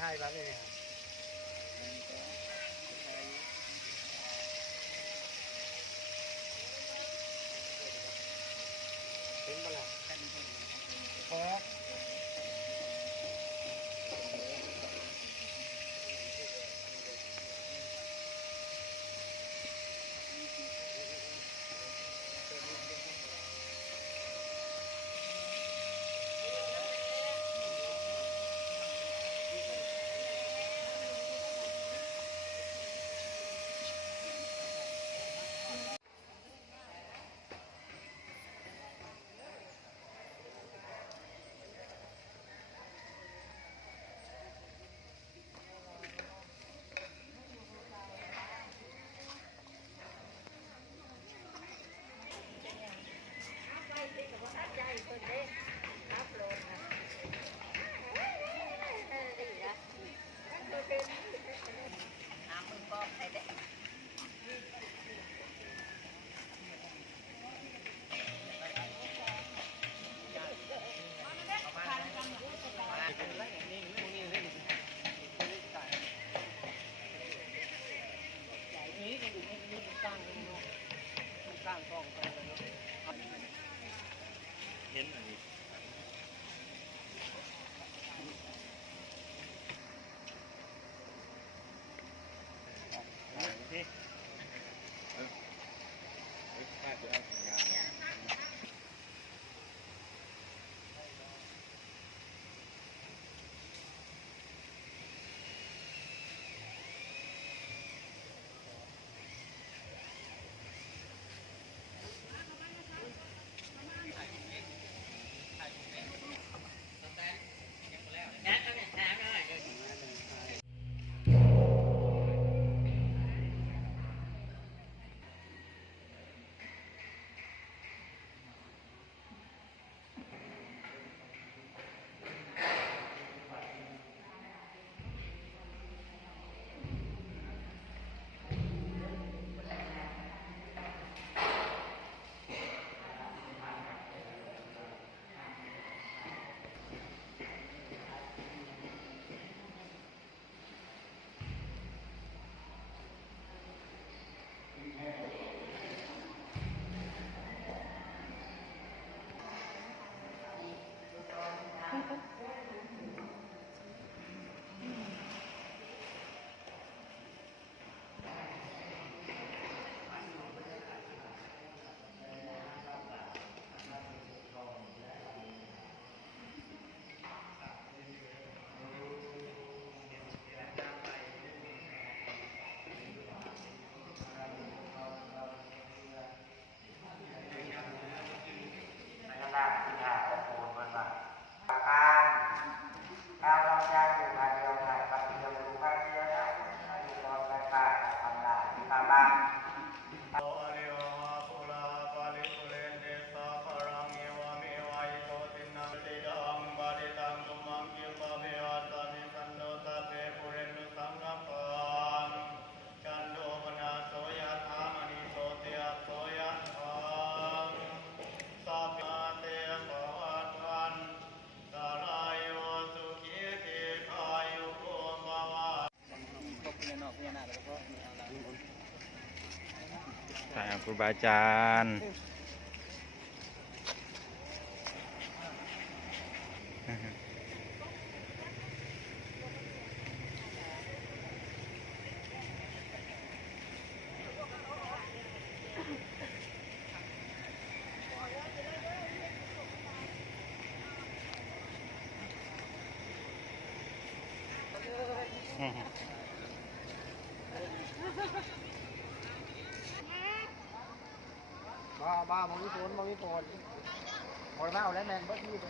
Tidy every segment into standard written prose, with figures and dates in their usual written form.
ถ่ายบ้านเลยเนี่ยเป็นบ้านละพอเห็นอะไรนี่ถ่ายครูบาอาจารย์บ้ามองวิโฟนมองวิโฟนพอแล้วแล้วแมงบัดที่ไป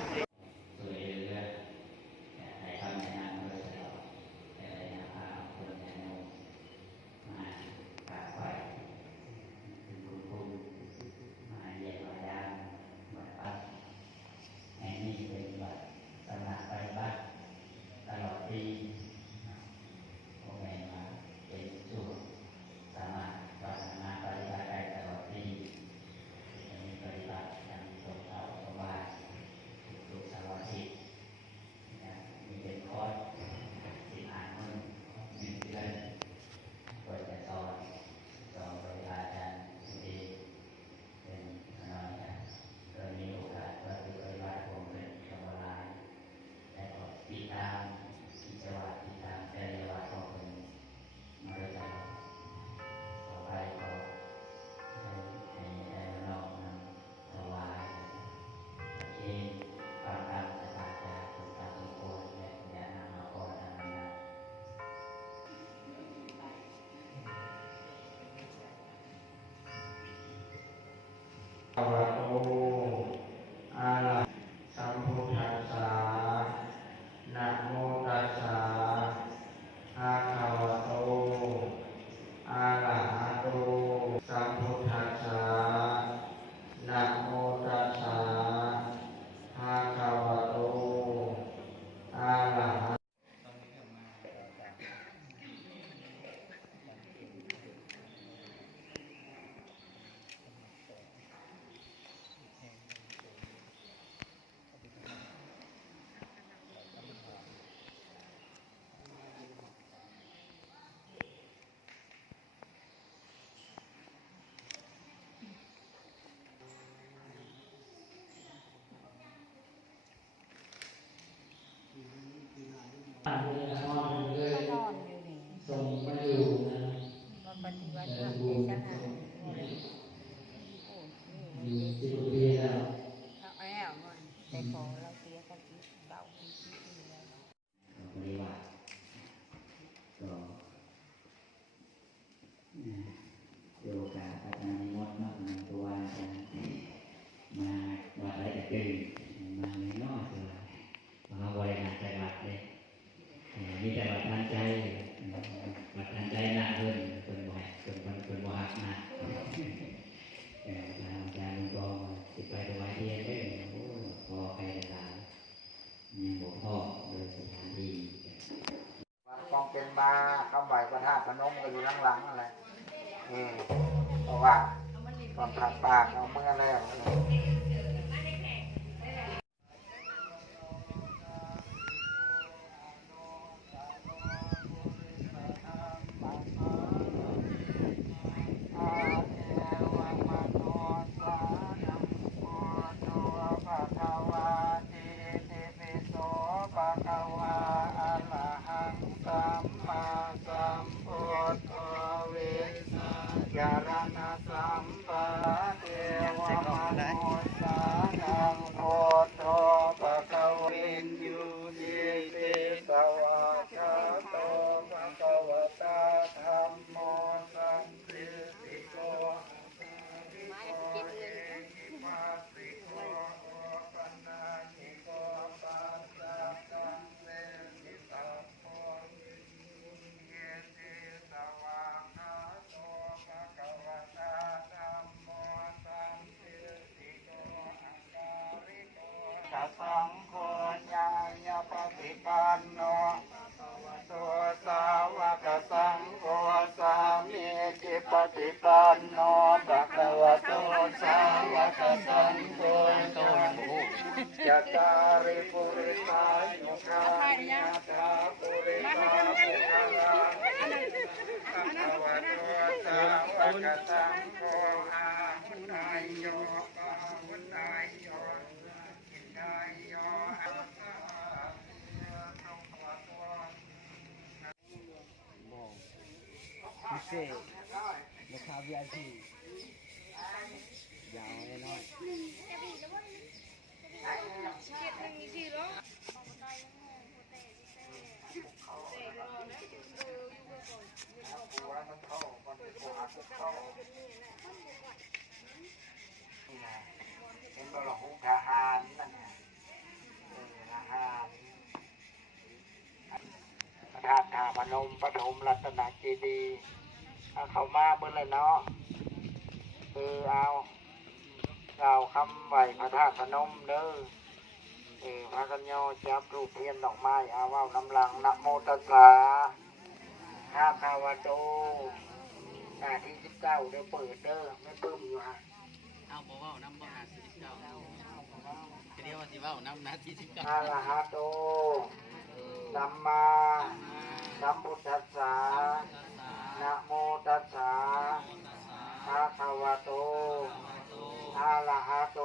ดเลย สวยเรื่อยๆให้คำแนะนำเลยตลอดแต่ละอย่างพาคนแนะนำมาฝากไว้ถึงคุณมาเยี่ยมมาดามมาปัดแห่งนี้เป็นบัตรสมัครไปบัตรตลอดปีโอเคมาเป็นช่วงสมัครปฏิบัติปฏิบัติได้ตลอดปีมีปฏิบัติอย่างตรงต่อตรงว่าทุกเสาร์อาทิตย์มีเป็นคอร์ส15 มื้อ1 เดือนเปิดจะสอนบริการอาจารย์ดีเป็นน้อยนะโดยมีโอกาสก็คือปฏิบัติผมเป็นกรรมลายและก็ติดตามกิจวัตรติดตามแต่ละวัดของคนมาโดยตลอดต่อไปก็ให้ได้ลองนำถวายเองความตามศรัทธาจากคุณตาสมควรและญาณมาพรธรรมนาภะคะโตอะระสัมพุทธัสสะนะโมตัสสะภะคะวะโตอะระหะโตสัมพุทธัสสะนะโมตัสสะภะคะวะโตอะระหะส่งมาอยู่นะอยู่10 ปีแล้วบริวารก็โอกาสอาจารย์นิมนต์มากในตัวอาจารย์มาวัดอะไรจะตื่นมาในนอกเลยมาบริหารจังหวัดเลยมีแต่วัดทันใจวัดทันใจหน้าเพิ่นเป็นบ่อยเป็นบ่หักหน้าอาจารย์ก็สิไปถวายเทียนได้โอ้พอใครหลายยังบ่พอโดยสถานที่ กองเป็นมาคำใบพระธาตุพนมก็อยู่หลังๆนั่นแหละเพราะว่าความผักปากเอาเมื่อแล้วยารณะสัมปะเทวมโนสานังโพโตปะคะเวนยุติเตสวะชะโตภะคะวะตาธัมโมสัมภิสิโกปัสสิโกโอปันนาติโกปัสสะตังเสสิสัพโพเยติสวะคาโตภะคะวะตาธัมโมสัมภิสิโกอาการิโกสัสังโฆญาญาปฏิปันโนตัวสาวกสังโฆสามีจิปฏิปันโนภะคะวะโตสาวกสังโฆจัตตาริปุริสายุคาญาตาปุริสาปุคาลาภะคะวะโตสาวกสังโฆอาหุนายโยปาหุนายโยอินายโยอัสสะทรงขวาตัวพิเศษราคา VIP ยาวน้อยเป็นบรหุทหารนั่น นมปฐมรัตนเจดีย์เข้ามาเบิ่งเลยเนาะเอาคำไหวพระธาตุพนมเด้อพระกัญญาจับรูปเทียนดอกไม้เอาว่านำลังนะโมตัสสะภะคะวะโตหน้าที่19เด้อเปิดเด้อไม่ปึ้มอยู่ฮะ เอาบ่เว้าน้ำบ่หาสิบเก้าก็เรียกว่าสิเว้าน้ำนาทีสิบเก้า อะระหะโตสัมมาสัมพุทธัสสะนะโมตัสสะภะคะวะโตอะระหะโต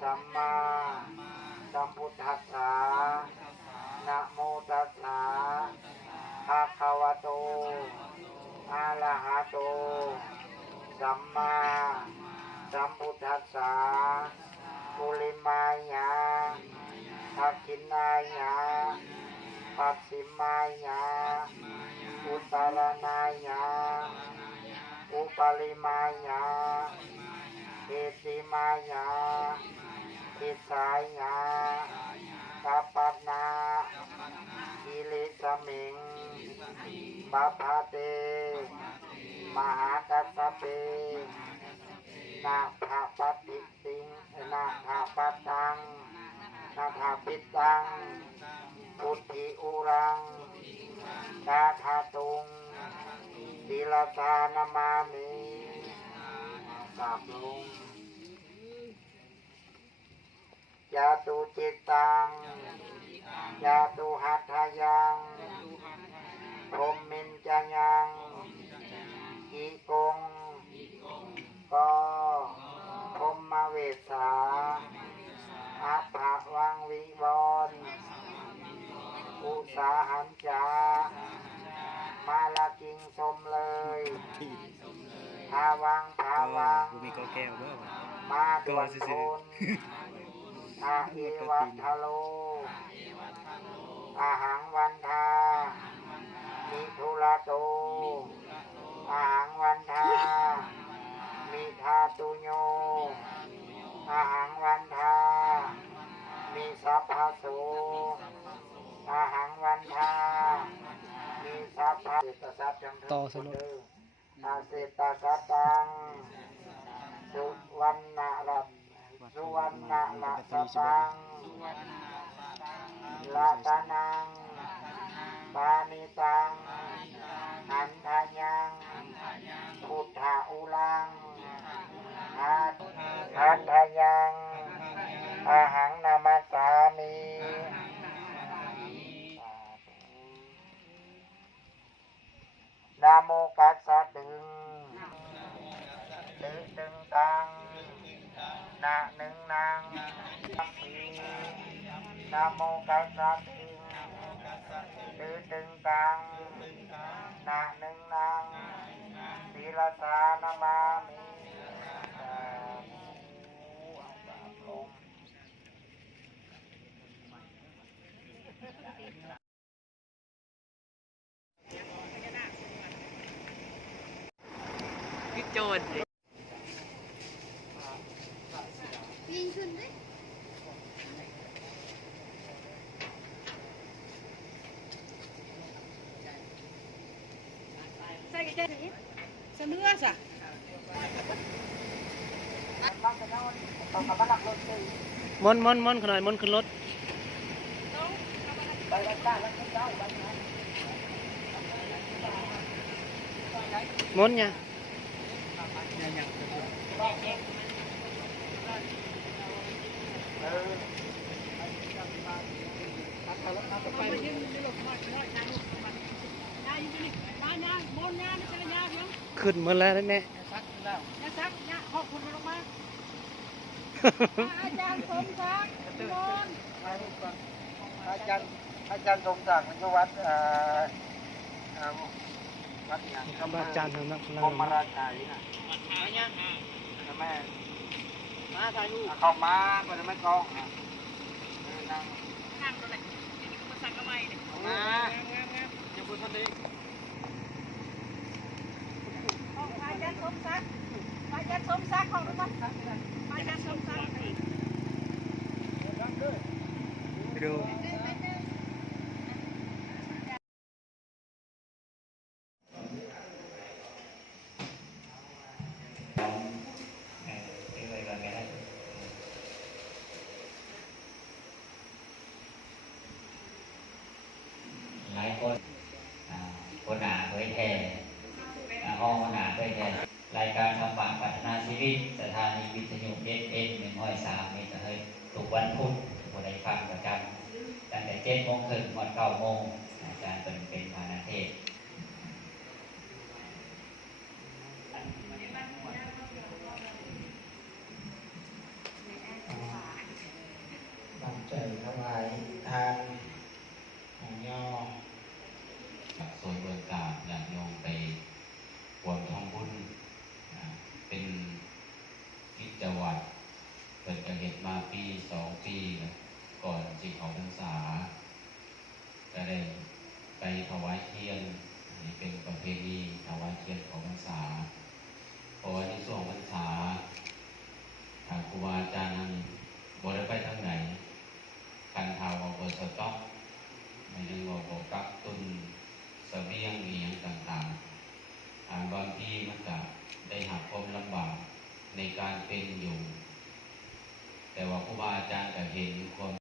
สัมมาสัมพุทธัสสะนะโมตัสสะภะคะวะโตอะระหะโตสัมมาสัมพุทธัสสะกุลิมายาทักขินายาปัสสิมายาอุตตรนายาอุปริมายาอิสิมายาอิสายากัปปนากิลิสมิงปัพพะเตมหากัสสเปนาภาปติสิงนาภาปตังนาภาปิตังพุทธิอุรังกาธาตุงศิลาสานามามิกราบลงยาตุจิตตังยาตุหัตถยังพรหมินจยังอีกงก็พรหมเวสสาอัปภะวังวิวรณ์อุสาหันจามาลากิงสมเลยภาวังมีก็แก้วเด้อ มาดวนคนอาเอวัทโลอาหังวันทามิทุระโตอาหังวันทามิทาตุโยอาหังวันทามิสัพพะโสอาหังวันทามิสัพพะเตสัพจังต่อสนุกอาเสตากัตังสุวรรณรัตสุวรรณรัตตังละตานังปานิตังหันทายังพุทธาอุลังหันทายังอาหังนามัสสามินะโมกัสสะตึงตึงตังนะหนึ่งนางนะโมกัสสะตึงตึงตังนะหนึ่งนางศีลสานามามิพี่โจนยิงขึ้นดิใส่กระเจี๊ยบเสนื้อสะมนขน่อยมนขึ้นรถมนเนี่ยขึ้นมาแล้วแน่อาจารย์สมศักดิ์มน อาจารย์สมศักดิ์เป็นวัดวัดอย่าง คำอาจารย์ทางนัก กรมราชานี่นะแม่มาทางนี้เข้ามาก็จะไม่กองนั่งนั่งตรงไหนมาสั่งทำไมเนี่ยมาจะพูดคนนี้อาจารย์สมศักดิ์ของรู้มั้ยอาจารย์สมศักดิ์ไปดู คนคนหนาเผยแผ่ห้องคนหนาเผยแผ่รายการทำบานพัฒนาชีวิตสถานีวิทยุ103นี่จะให้ทุกวันพุธผู้ใดฟังประจำตั้งแต่7:30 น. ถึง 9:00 น. อาจารย์เป็นพาณเทศน์ตั้งใจถวายทานย่อ ส่วนเบื้องกลางอยากโยงไปรวมทำบุญเป็นกิจวัตรเกิดกระเหตุมาปี2 ปีก่อนที่เขาพรรษาก็ได้ไปถวายเทียนอันนี้เป็นประเพณีถวายเทียนของพรรษาเพราะว่าในช่วงพรรษาทางครูบาอาจารย์นั้นบ่ได้ไปทางไหนการทาวเอาเปิดสต็อกไม่ได้ว่าบ่กักตุนเสบียงอีหยังต่างๆบางทีมันก็ได้หักความลำบากในการเป็นอยู่แต่ว่าครูบาอาจารย์ก็เห็นความ